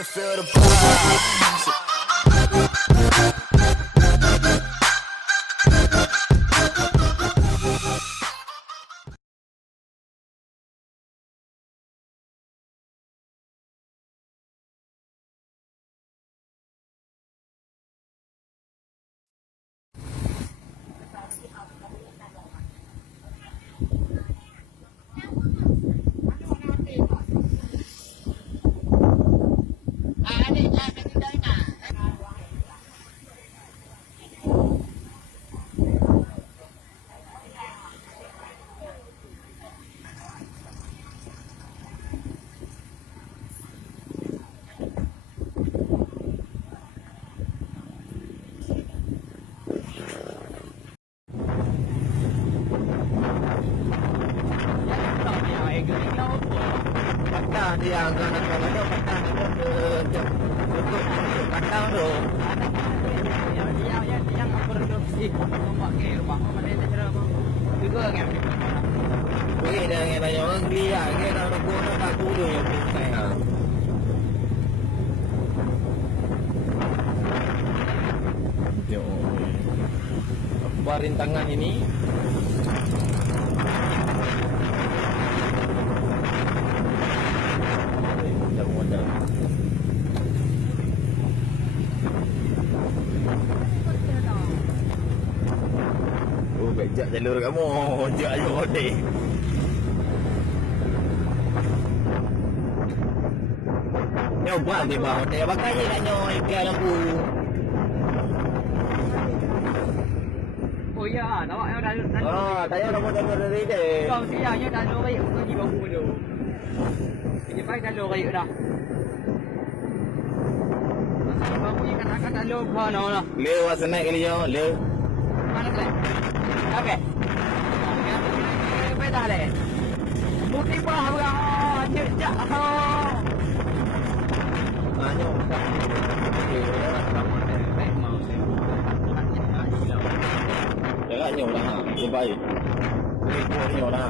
you feel the vibes. Patah dia agak nak kalau patah dia untuk patah tu. Yang produksi memakai rumah mana cara juga kan. Bagi dah yang banyak orang beli lah. Dia dah nak guna tak dulu yang pakai lah. Akhbar rintangan ini modal. Oh, bejak jalur kamu. Jak ayo hotel. Nyoba di bawah hotel. Pakai je nak nyoy ikan lampu. Oh ya, awak yang dah Oh, tanya lampu dari dia. kau sianya dah lo baik untuk di bawah tu. Ini baik dah lo baik dah. Kau punya kata-kata lo kau lah. Lewat senaik kali yo, le. Mana tu? Okey. Beda le. Bukti bah orang jejak. Hanya jangan nyolah ha, baik. Boleh nyolah.